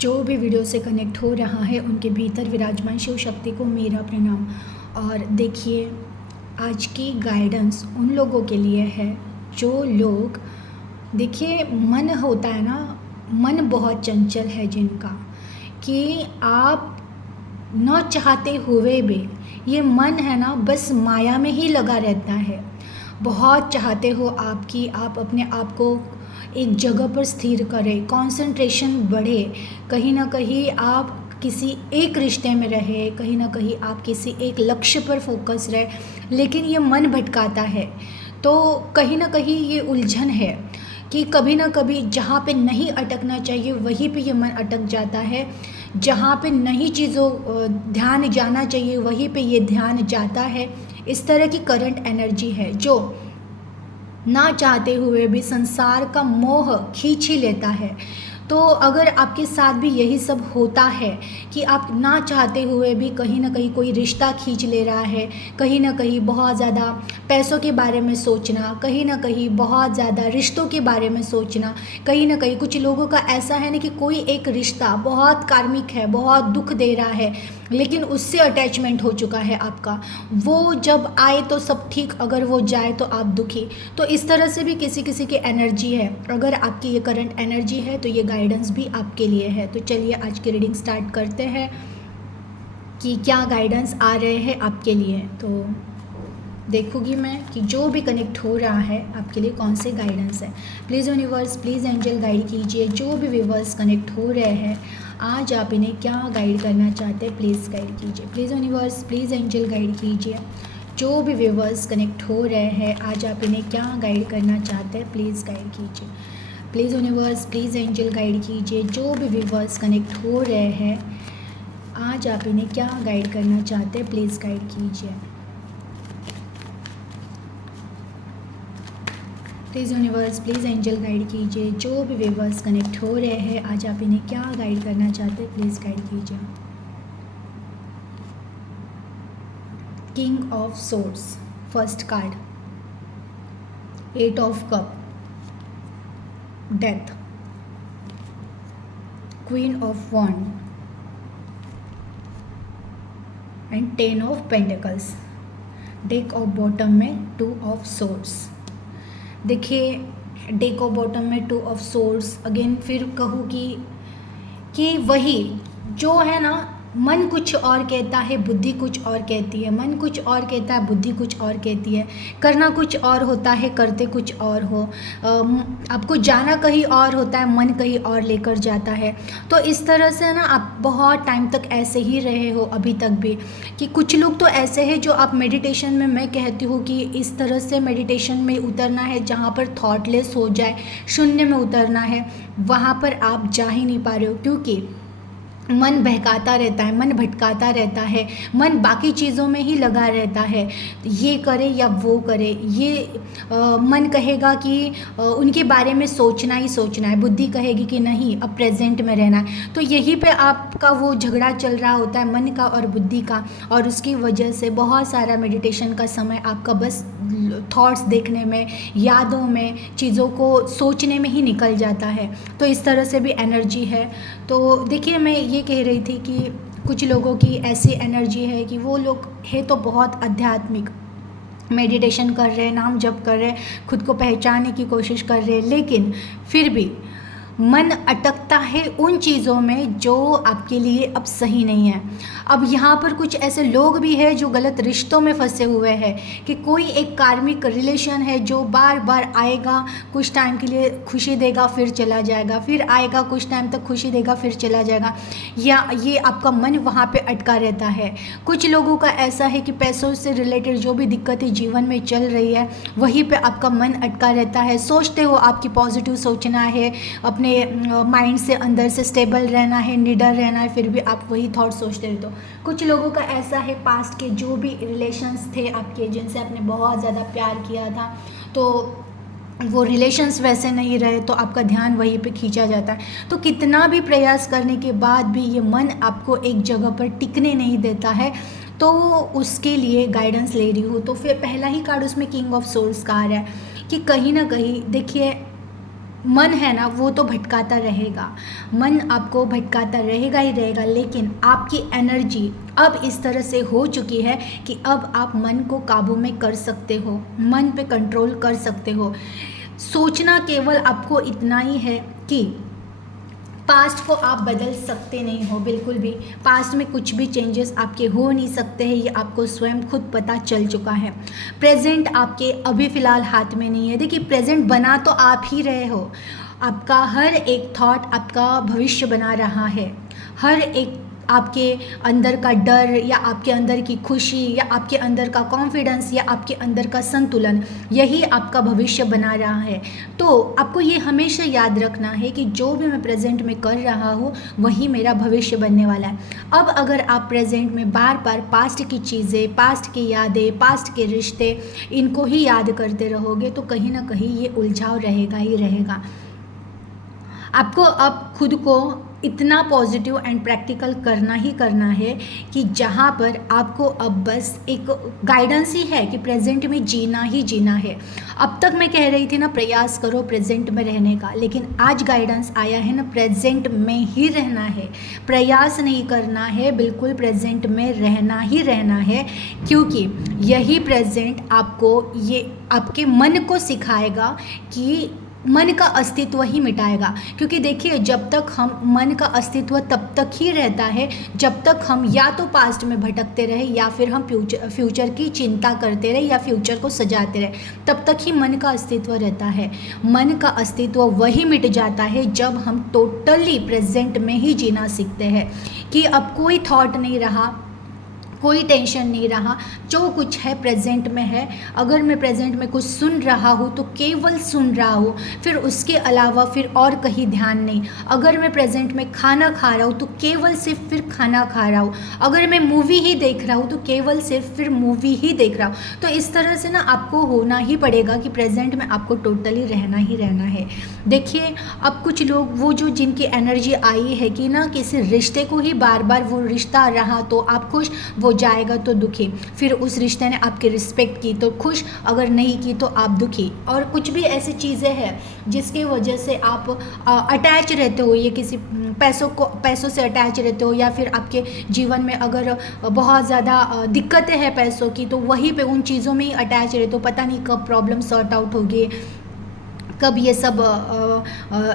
जो भी वीडियो से कनेक्ट हो रहा है उनके भीतर विराजमान शिव शक्ति को मेरा प्रणाम। और देखिए, आज की गाइडेंस उन लोगों के लिए है जो लोग, देखिए मन होता है ना, मन बहुत चंचल है जिनका, कि आप न चाहते हुए भी ये मन है ना बस माया में ही लगा रहता है। बहुत चाहते हो आपकी आप अपने आप को एक जगह पर स्थिर करें, कंसंट्रेशन बढ़े, कहीं ना कहीं आप किसी एक रिश्ते में रहे, कहीं ना कहीं आप किसी एक लक्ष्य पर फोकस रहे, लेकिन ये मन भटकाता है। तो कहीं ना कहीं ये उलझन है कि कभी ना कभी जहाँ पे नहीं अटकना चाहिए वहीं पे ये मन अटक जाता है, जहाँ पे नहीं चीज़ों ध्यान जाना चाहिए वहीं पे ये ध्यान जाता है। इस तरह की करंट एनर्जी है जो ना चाहते हुए भी संसार का मोह खींच ही लेता है। तो अगर आपके साथ भी यही सब होता है कि आप ना चाहते हुए भी कहीं ना कहीं कोई रिश्ता खींच ले रहा है, कहीं ना कहीं बहुत ज़्यादा पैसों के बारे में सोचना, कहीं ना कहीं बहुत ज़्यादा रिश्तों के बारे में सोचना, कहीं ना कहीं कुछ लोगों का ऐसा है ना कि कोई एक रिश्ता बहुत कार्मिक है, बहुत दुख दे रहा है, लेकिन उससे अटैचमेंट हो चुका है आपका, वो जब आए तो सब ठीक, अगर वो जाए तो आप दुखी। तो इस तरह से भी किसी किसी की एनर्जी है। अगर आपकी ये करंट एनर्जी है तो ये गाइडेंस भी आपके लिए है। तो चलिए आज की रीडिंग स्टार्ट करते हैं कि क्या गाइडेंस आ रहे हैं आपके लिए। तो देखूंगी मैं कि जो भी कनेक्ट हो रहा है आपके लिए कौन से गाइडेंस है। Please universe, please angel guide कीजिए। जो भी व्यूवर्स कनेक्ट हो रहे हैं आज आप इन्हें क्या गाइड करना चाहते हैं, प्लीज़ गाइड कीजिए। Please universe, please angel guide कीजिए। जो भी व्यूवर्स कनेक्ट हो रहे हैं आज आप इन्हें क्या गाइड करना चाहते हैं, प्लीज़ गाइड कीजिए। Please universe, please angel guide कीजिए। जो भी व्यूवर्स कनेक्ट हो रहे हैं आज आप इन्हें क्या गाइड करना चाहते हैं, प्लीज़ गाइड कीजिए। Please universe, please angel guide कीजिए। जो भी व्यूवर्स कनेक्ट हो रहे हैं आज आप इन्हें क्या गाइड करना चाहते हैं, प्लीज़ गाइड कीजिए। King of swords, first card, 8 of cups, death, queen of wand and 10 of pentacles. Deck of bottom में 2 ऑफ सोर्ड्स। देखिए, डेक ऑफ बॉटम में 2 ऑफ सोर्ड्स, अगेन फिर कहूँ कि वही जो है ना, मन कुछ और कहता है, बुद्धि कुछ और कहती है। मन कुछ और कहता है, बुद्धि कुछ और कहती है। करना कुछ और होता है, करते कुछ और हो। आपको जाना कहीं और होता है, मन कहीं और लेकर जाता है। तो इस तरह से ना आप बहुत टाइम तक ऐसे ही रहे हो अभी तक भी, कि कुछ लोग तो ऐसे हैं जो आप मेडिटेशन में, मैं कहती हूँ कि इस तरह से मेडिटेशन में उतरना है जहाँ पर थॉटलेस हो जाए, शून्य में उतरना है, वहाँ पर आप जा ही नहीं पा रहे हो, क्योंकि मन बहकाता रहता है, मन भटकाता रहता है, मन बाकी चीज़ों में ही लगा रहता है, ये करे या वो करे, ये मन कहेगा कि उनके बारे में सोचना ही सोचना है, बुद्धि कहेगी कि नहीं अब प्रेजेंट में रहना है। तो यहीं पे आपका वो झगड़ा चल रहा होता है, मन का और बुद्धि का, और उसकी वजह से बहुत सारा मेडिटेशन का समय आपका बस थॉट्स देखने में, यादों में, चीज़ों को सोचने में ही निकल जाता है। तो इस तरह से भी एनर्जी है। तो देखिए, मैं ये कह रही थी कि कुछ लोगों की ऐसी एनर्जी है कि वो लोग है तो बहुत आध्यात्मिक, मेडिटेशन कर रहे हैं, नाम जप कर रहे हैं, खुद को पहचानने की कोशिश कर रहे हैं, लेकिन फिर भी मन अटकता है उन चीज़ों में जो आपके लिए अब सही नहीं है। अब यहाँ पर कुछ ऐसे लोग भी हैं जो गलत रिश्तों में फंसे हुए हैं, कि कोई एक कार्मिक रिलेशन है जो बार बार आएगा, कुछ टाइम के लिए खुशी देगा फिर चला जाएगा, फिर आएगा कुछ टाइम तक खुशी देगा फिर चला जाएगा, या ये आपका मन वहाँ पे अटका रहता है। कुछ लोगों का ऐसा है कि पैसों से रिलेटेड जो भी दिक्कतें जीवन में चल रही है वहीं पे आपका मन अटका रहता है। सोचते हो आपकी पॉजिटिव सोचना है, अपने माइंड से अंदर से स्टेबल रहना है, निडर रहना है, फिर भी आप वही थॉट सोचते रहते हो। कुछ लोगों का ऐसा है, पास्ट के जो भी रिलेशंस थे आपके, जिनसे आपने बहुत ज़्यादा प्यार किया था, तो वो रिलेशंस वैसे नहीं रहे, तो आपका ध्यान वहीं पे खींचा जाता है। तो कितना भी प्रयास करने के बाद भी ये मन आपको एक जगह पर टिकने नहीं देता है। तो उसके लिए गाइडेंस ले रही हूँ। तो फिर पहला ही कार्ड उसमें किंग ऑफ सोल्स का आ रहा है कि कहीं ना कहीं देखिए, मन है ना वो तो भटकाता रहेगा, मन आपको भटकाता रहेगा ही रहेगा, लेकिन आपकी एनर्जी अब इस तरह से हो चुकी है कि अब आप मन को काबू में कर सकते हो, मन पे कंट्रोल कर सकते हो। सोचना केवल आपको इतना ही है कि पास्ट को आप बदल सकते नहीं हो, बिल्कुल भी पास्ट में कुछ भी चेंजेस आपके हो नहीं सकते हैं, ये आपको स्वयं खुद पता चल चुका है। प्रेजेंट आपके अभी फ़िलहाल हाथ में नहीं है। देखिए प्रेजेंट बना तो आप ही रहे हो, आपका हर एक थॉट आपका भविष्य बना रहा है, हर एक आपके अंदर का डर या आपके अंदर की खुशी या आपके अंदर का कॉन्फिडेंस या आपके अंदर का संतुलन, यही आपका भविष्य बना रहा है। तो आपको ये हमेशा याद रखना है कि जो भी मैं प्रेजेंट में कर रहा हूँ वही मेरा भविष्य बनने वाला है। अब अगर आप प्रेजेंट में बार बार पास्ट की चीज़ें, पास्ट की यादें, पास्ट के रिश्ते, इनको ही याद करते रहोगे तो कहीं ना कहीं ये उलझाव रहेगा ही रहेगा। आपको अब खुद को इतना पॉजिटिव एंड प्रैक्टिकल करना ही करना है कि जहाँ पर आपको अब बस एक गाइडेंस ही है कि प्रेजेंट में जीना ही जीना है। अब तक मैं कह रही थी ना प्रयास करो प्रेजेंट में रहने का, लेकिन आज गाइडेंस आया है ना प्रेजेंट में ही रहना है, प्रयास नहीं करना है, बिल्कुल प्रेजेंट में रहना ही रहना है, क्योंकि यही प्रेजेंट आपको ये आपके मन को सिखाएगा कि मन का अस्तित्व ही मिटाएगा। क्योंकि देखिए जब तक हम मन का अस्तित्व तब तक ही रहता है जब तक हम या तो पास्ट में भटकते रहे या फिर हम फ्यूचर की चिंता करते रहे या फ्यूचर को सजाते रहे, तब तक ही मन का अस्तित्व रहता है। मन का अस्तित्व वही मिट जाता है जब हम टोटली प्रेजेंट में ही जीना सीखते हैं कि अब कोई थॉट नहीं रहा, कोई टेंशन नहीं रहा, जो कुछ है प्रेजेंट में है। अगर मैं प्रेजेंट में कुछ सुन रहा हूँ तो केवल सुन रहा हूँ, फिर उसके अलावा फिर और कहीं ध्यान नहीं। अगर मैं प्रेजेंट में खाना खा रहा हूँ तो केवल सिर्फ फिर खाना खा रहा हूँ। अगर मैं मूवी ही देख रहा हूँ तो केवल सिर्फ फिर मूवी ही देख रहा हूँ। तो इस तरह से ना आपको होना ही पड़ेगा कि प्रेजेंट में आपको टोटली रहना ही रहना है। देखिए अब कुछ लोग वो जो जिनकी एनर्जी आई है कि ना किसी रिश्ते को ही बार बार वो रिश्ता रहा तो आप खुश, वो जाएगा तो दुखी, फिर उस रिश्ते ने आपकी रिस्पेक्ट की तो खुश, अगर नहीं की तो आप दुखी। और कुछ भी ऐसी चीज़ें हैं जिसकी वजह से आप अटैच रहते हो, ये किसी पैसों से अटैच रहते हो, या फिर आपके जीवन में अगर बहुत ज़्यादा दिक्कतें हैं पैसों की तो वहीं पे उन चीज़ों में ही अटैच रहते हो। पता नहीं कब प्रॉब्लम सॉर्ट आउट होगी, कब ये सब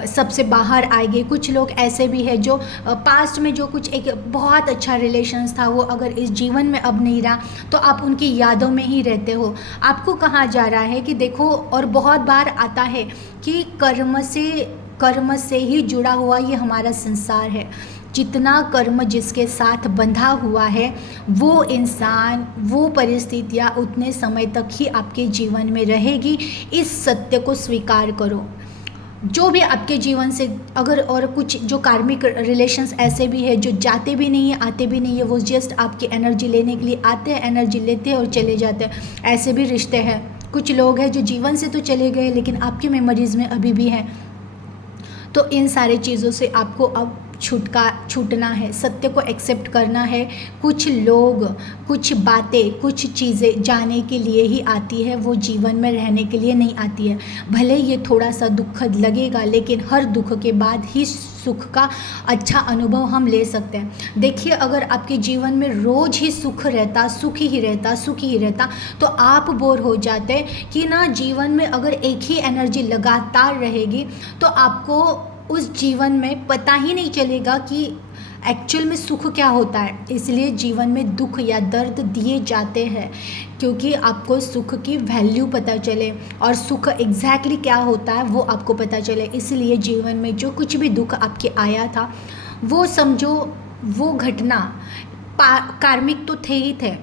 सबसे बाहर आएंगे। कुछ लोग ऐसे भी हैं जो पास्ट में जो कुछ एक बहुत अच्छा रिलेशंस था वो अगर इस जीवन में अब नहीं रहा तो आप उनकी यादों में ही रहते हो। आपको कहा जा रहा है कि देखो, और बहुत बार आता है कि कर्म से ही जुड़ा हुआ ये हमारा संसार है। जितना कर्म जिसके साथ बंधा हुआ है वो इंसान, वो परिस्थितियाँ उतने समय तक ही आपके जीवन में रहेगी। इस सत्य को स्वीकार करो। जो भी आपके जीवन से अगर, और कुछ जो कार्मिक रिलेशंस ऐसे भी है जो जाते भी नहीं है, आते भी नहीं है, वो जस्ट आपकी एनर्जी लेने के लिए आते हैं, एनर्जी लेते हैं और चले जाते हैं। ऐसे भी रिश्ते हैं। कुछ लोग हैं जो जीवन से तो चले गए लेकिन आपकी मेमोरीज़ में अभी भी हैं। तो इन सारी चीज़ों से आपको अब छूटना है, सत्य को एक्सेप्ट करना है। कुछ लोग, कुछ बातें, कुछ चीज़ें जाने के लिए ही आती है, वो जीवन में रहने के लिए नहीं आती है। भले ये थोड़ा सा दुखद लगेगा लेकिन हर दुख के बाद ही सुख का अच्छा अनुभव हम ले सकते हैं। देखिए अगर आपके जीवन में रोज़ ही सुख रहता, सुख ही रहता तो आप बोर हो जाते कि ना। जीवन में अगर एक ही एनर्जी लगातार रहेगी तो आपको उस जीवन में पता ही नहीं चलेगा कि एक्चुअल में सुख क्या होता है। इसलिए जीवन में दुख या दर्द दिए जाते हैं क्योंकि आपको सुख की वैल्यू पता चले और सुख एग्जैक्टली क्या होता है वो आपको पता चले। इसलिए जीवन में जो कुछ भी दुख आपके आया था वो समझो, वो घटना कार्मिक तो थे ही थे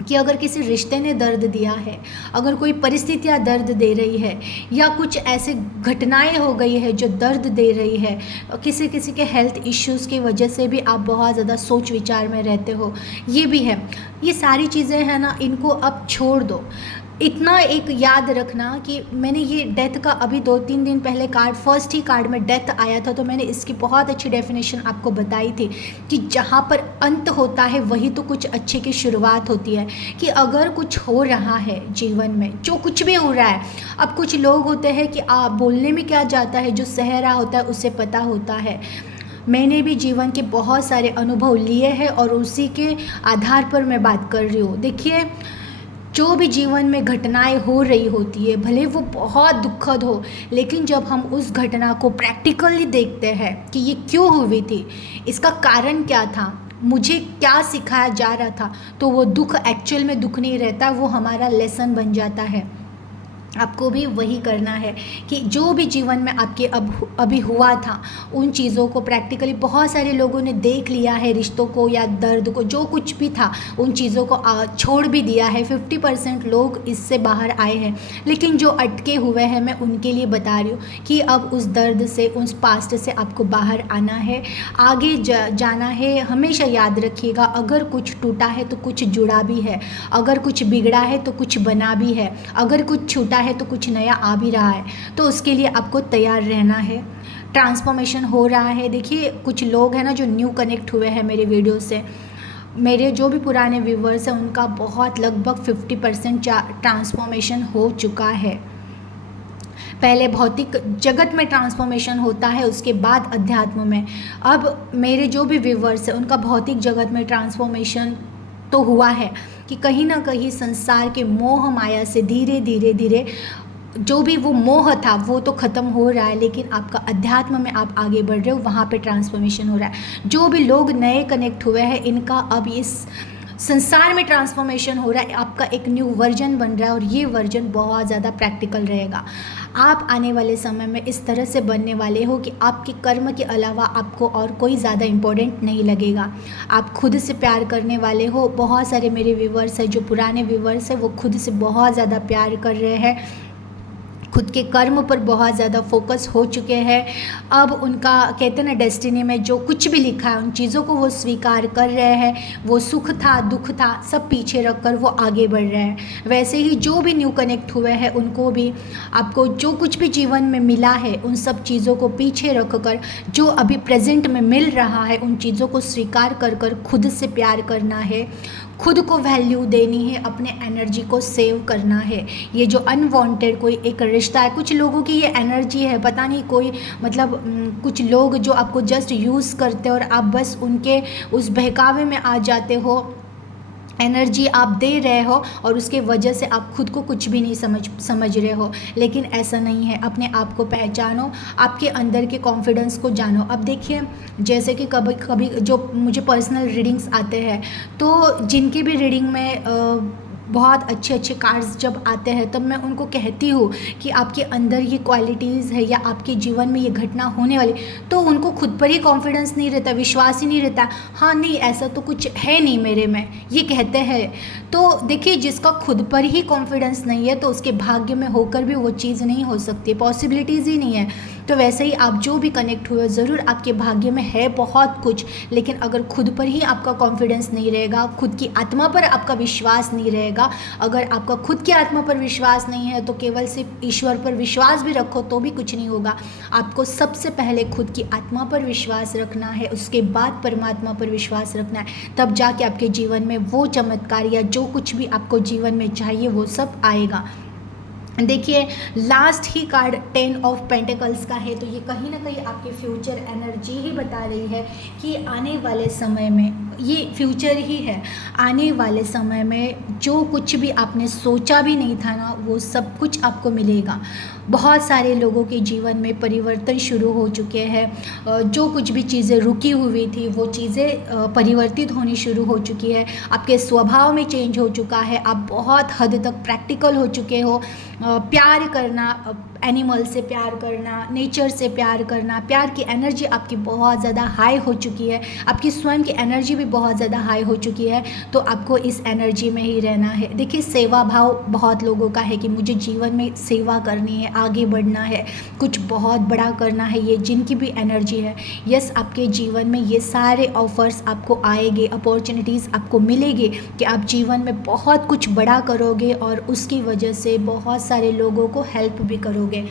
कि अगर किसी रिश्ते ने दर्द दिया है, अगर कोई परिस्थितियाँ दर्द दे रही है या कुछ ऐसे घटनाएं हो गई है जो दर्द दे रही है, किसी के हेल्थ इश्यूज़ की वजह से भी आप बहुत ज़्यादा सोच विचार में रहते हो, ये भी है। ये सारी चीज़ें हैं ना, इनको अब छोड़ दो। इतना एक याद रखना कि मैंने ये डेथ का अभी 2-3 दिन पहले कार्ड, फर्स्ट ही कार्ड में डेथ आया था, तो मैंने इसकी बहुत अच्छी डेफिनेशन आपको बताई थी कि जहाँ पर अंत होता है वही तो कुछ अच्छे की शुरुआत होती है। कि अगर कुछ हो रहा है जीवन में, जो कुछ भी हो रहा है, अब कुछ लोग होते हैं कि बोलने में क्या जाता है, जो सह रहा होता है उसे पता होता है। मैंने भी जीवन के बहुत सारे अनुभव लिए हैं और उसी के आधार पर मैं बात कर रही हूँ। देखिए, जो भी जीवन में घटनाएं हो रही होती है, भले वो बहुत दुखद हो, लेकिन जब हम उस घटना को प्रैक्टिकली देखते हैं कि ये क्यों हुई थी, इसका कारण क्या था, मुझे क्या सिखाया जा रहा था, तो वो दुख एक्चुअल में दुख नहीं रहता, वो हमारा लेसन बन जाता है। आपको भी वही करना है कि जो भी जीवन में आपके अभी हुआ था, उन चीज़ों को प्रैक्टिकली बहुत सारे लोगों ने देख लिया है, रिश्तों को या दर्द को, जो कुछ भी था उन चीज़ों को छोड़ भी दिया है। 50% लोग इससे बाहर आए हैं, लेकिन जो अटके हुए हैं मैं उनके लिए बता रही हूँ कि अब उस दर्द से, उस पास्ट से आपको बाहर आना है, आगे जाना है। हमेशा याद रखिएगा, अगर कुछ टूटा है तो कुछ जुड़ा भी है, अगर कुछ बिगड़ा है तो कुछ बना भी है, अगर कुछ छूटा है तो कुछ नया आ भी रहा है, तो उसके लिए आपको तैयार रहना है। ट्रांसफॉर्मेशन हो रहा है। देखिए, कुछ लोग हैं ना जो न्यू कनेक्ट हुए हैं मेरे वीडियो से, मेरे जो भी पुराने व्यूवर्स हैं उनका बहुत लगभग 50% ट्रांसफॉर्मेशन हो चुका है। पहले भौतिक जगत में ट्रांसफॉर्मेशन होता है, उसके बाद अध्यात्म में। अब मेरे जो भी व्यूवर्स हैं उनका भौतिक जगत में ट्रांसफॉर्मेशन तो हुआ है कि कहीं ना कहीं संसार के मोह माया से धीरे धीरे धीरे जो भी वो मोह था वो तो ख़त्म हो रहा है, लेकिन आपका अध्यात्म में आप आगे बढ़ रहे हो, वहाँ पे ट्रांसफॉर्मेशन हो रहा है। जो भी लोग नए कनेक्ट हुए हैं इनका अब इस संसार में ट्रांसफॉर्मेशन हो रहा है, आपका एक न्यू वर्जन बन रहा है, और ये वर्जन बहुत ज़्यादा प्रैक्टिकल रहेगा। आप आने वाले समय में इस तरह से बनने वाले हो कि आपके कर्म के अलावा आपको और कोई ज़्यादा इम्पोर्टेंट नहीं लगेगा। आप खुद से प्यार करने वाले हो। बहुत सारे मेरे व्यूवर्स हैं, जो पुराने व्यूवर्स हैं, वो खुद से बहुत ज़्यादा प्यार कर रहे हैं, खुद के कर्म पर बहुत ज़्यादा फोकस हो चुके हैं। अब उनका कहते हैं ना, डेस्टिनी में जो कुछ भी लिखा है उन चीज़ों को वो स्वीकार कर रहे हैं। वो सुख था, दुख था, सब पीछे रखकर वो आगे बढ़ रहे हैं। वैसे ही जो भी न्यू कनेक्ट हुए हैं उनको भी आपको जो कुछ भी जीवन में मिला है उन सब चीज़ों को पीछे रखकर जो अभी प्रेजेंट में मिल रहा है उन चीज़ों को स्वीकार कर कर खुद से प्यार करना है, खुद को वैल्यू देनी है, अपने एनर्जी को सेव करना है। ये जो अनवांटेड कोई एक रिश्ता है, कुछ लोगों की ये एनर्जी है, पता नहीं कोई मतलब कुछ लोग जो आपको जस्ट यूज़ करते हैं और आप बस उनके उस बहकावे में आ जाते हो, एनर्जी आप दे रहे हो और उसके वजह से आप खुद को कुछ भी नहीं समझ रहे हो। लेकिन ऐसा नहीं है, अपने आप को पहचानो, आपके अंदर के कॉन्फिडेंस को जानो। अब देखिए, जैसे कि कभी कभी जो मुझे पर्सनल रीडिंग्स आते हैं, तो जिनकी भी रीडिंग में बहुत अच्छे अच्छे कार्ड्स जब आते हैं तब मैं उनको कहती हूँ कि आपके अंदर ये क्वालिटीज़ है या आपके जीवन में ये घटना होने वाली, तो उनको खुद पर ही कॉन्फिडेंस नहीं रहता, विश्वास ही नहीं रहता। हाँ नहीं, ऐसा तो कुछ है नहीं मेरे में, ये कहते हैं। तो देखिए, जिसका खुद पर ही कॉन्फिडेंस नहीं है तो उसके भाग्य में होकर भी वो चीज़ नहीं हो सकती, पॉसिबिलिटीज़ ही नहीं है। तो वैसे ही आप जो भी कनेक्ट हुए, ज़रूर आपके भाग्य में है बहुत कुछ, लेकिन अगर खुद पर ही आपका कॉन्फिडेंस नहीं रहेगा, खुद की आत्मा पर आपका विश्वास नहीं रहेगा, अगर आपका खुद की आत्मा पर विश्वास नहीं है तो केवल सिर्फ ईश्वर पर विश्वास भी रखो तो भी कुछ नहीं होगा। आपको सबसे पहले खुद की आत्मा पर विश्वास रखना है, उसके बाद परमात्मा पर विश्वास रखना है, तब जाके आपके जीवन में वो चमत्कार या जो कुछ भी आपको जीवन में चाहिए वो सब आएगा। देखिए, last he card 10 of pentacles का है, तो ये कहीं ना कहीं आपकी फ्यूचर एनर्जी ही बता रही है कि आने वाले समय में, ये फ्यूचर ही है, आने वाले समय में जो कुछ भी आपने सोचा भी नहीं था ना वो सब कुछ आपको मिलेगा। बहुत सारे लोगों के जीवन में परिवर्तन शुरू हो चुके हैं, जो कुछ भी चीज़ें रुकी हुई थी वो चीज़ें परिवर्तित होनी शुरू हो चुकी है, आपके स्वभाव में चेंज हो चुका है, आप बहुत हद तक प्रैक्टिकल हो चुके हो। प्यार करना, एनिमल से प्यार करना, नेचर से प्यार करना, प्यार की एनर्जी आपकी बहुत ज़्यादा हाई हो चुकी है, आपकी स्वयं की एनर्जी भी बहुत ज़्यादा हाई हो चुकी है, तो आपको इस एनर्जी में ही रहना है। देखिए सेवा भाव बहुत लोगों का है कि मुझे जीवन में सेवा करनी है, आगे बढ़ना है, कुछ बहुत बड़ा करना है, ये जिनकी भी एनर्जी है, यस आपके जीवन में ये सारे ऑफर्स आपको आएंगे, अपॉर्चुनिटीज़ आपको मिलेगी कि आप जीवन में बहुत कुछ बड़ा करोगे और उसकी वजह से बहुत सारे लोगों को हेल्प भी करोगे,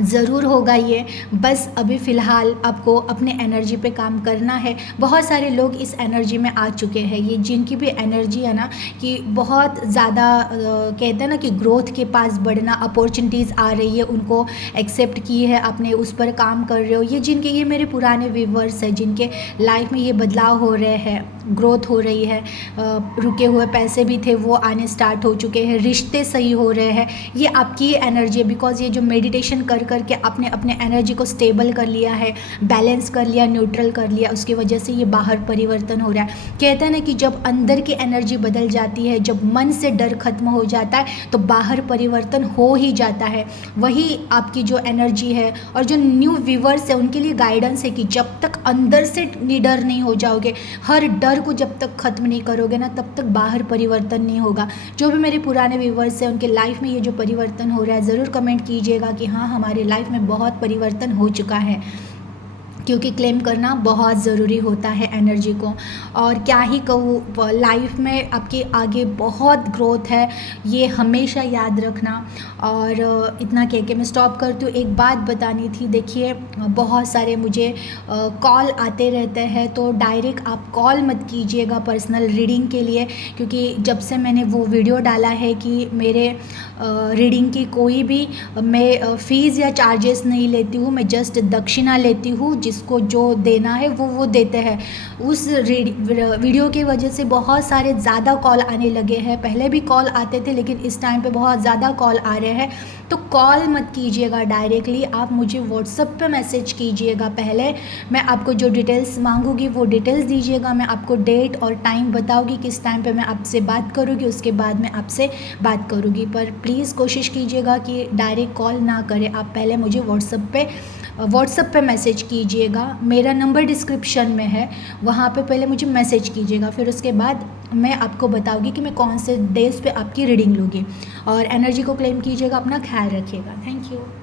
ज़रूर होगा ये। बस अभी फ़िलहाल आपको अपने एनर्जी पे काम करना है। बहुत सारे लोग इस एनर्जी में आ चुके हैं, ये जिनकी भी एनर्जी है ना कि बहुत ज़्यादा कहते हैं ना कि ग्रोथ के पास बढ़ना, अपॉर्चुनिटीज़ आ रही है, उनको एक्सेप्ट की है आपने, उस पर काम कर रहे हो, ये जिनके, ये मेरे पुराने व्यूवर्स हैं जिनके लाइफ में ये बदलाव हो रहे हैं, ग्रोथ हो रही है, रुके हुए पैसे भी थे वो आने स्टार्ट हो चुके हैं, रिश्ते सही हो रहे हैं, ये आपकी एनर्जी है। बिकॉज ये जो मेडिटेशन करके आपने अपने एनर्जी को स्टेबल कर लिया है, बैलेंस कर लिया, न्यूट्रल कर लिया, उसकी वजह से ये बाहर परिवर्तन हो रहा है। कहते हैं ना कि जब अंदर की एनर्जी बदल जाती है, जब मन से डर खत्म हो जाता है तो बाहर परिवर्तन हो ही जाता है। वही आपकी जो एनर्जी है और जो न्यू व्यूवर्स है उनके लिए गाइडेंस है कि जब तक अंदर से निडर नहीं हो जाओगे, हर डर को जब तक खत्म नहीं करोगे ना, तब तक बाहर परिवर्तन नहीं होगा। जो भी मेरे पुराने व्यूवर्स हैं उनके लाइफ में ये जो परिवर्तन हो रहा है, ज़रूर कमेंट कीजिएगा कि हाँ हमारे लाइफ में बहुत परिवर्तन हो चुका है, क्योंकि क्लेम करना बहुत ज़रूरी होता है एनर्जी को। और क्या ही कहूँ, लाइफ में आपके आगे बहुत ग्रोथ है, ये हमेशा याद रखना। और इतना कह के मैं स्टॉप करती हूँ। एक बात बतानी थी, देखिए बहुत सारे मुझे कॉल आते रहते हैं, तो डायरेक्ट आप कॉल मत कीजिएगा पर्सनल रीडिंग के लिए, क्योंकि जब से मैंने वो वीडियो डाला है कि मेरे रीडिंग की कोई भी मैं फ़ीस या चार्जेस नहीं लेती हूँ, मैं जस्ट दक्षिणा लेती हूँ, जिसको जो देना है वो देते हैं। उस वीडियो की वजह से बहुत सारे ज़्यादा कॉल आने लगे हैं, पहले भी कॉल आते थे लेकिन इस टाइम पे बहुत ज़्यादा कॉल आ रहे हैं। तो कॉल मत कीजिएगा डायरेक्टली, आप मुझे व्हाट्सएप पे मैसेज कीजिएगा। पहले मैं आपको जो डिटेल्स मांगूंगी वो डिटेल्स दीजिएगा, मैं आपको डेट और टाइम बताऊंगी किस टाइम पे मैं आपसे बात करूँगी, उसके बाद मैं आपसे बात करूँगी। पर प्लीज़ कोशिश कीजिएगा कि डायरेक्ट कॉल ना करें, आप पहले मुझे व्हाट्सएप पे मैसेज कीजिएगा। मेरा नंबर डिस्क्रिप्शन में है, वहाँ पे पहले मुझे मैसेज कीजिएगा, फिर उसके बाद मैं आपको बताऊंगी कि मैं कौन से डेज पे आपकी रीडिंग लूँगी। और एनर्जी को क्लेम कीजिएगा, अपना ख्याल रखिएगा। Thank you.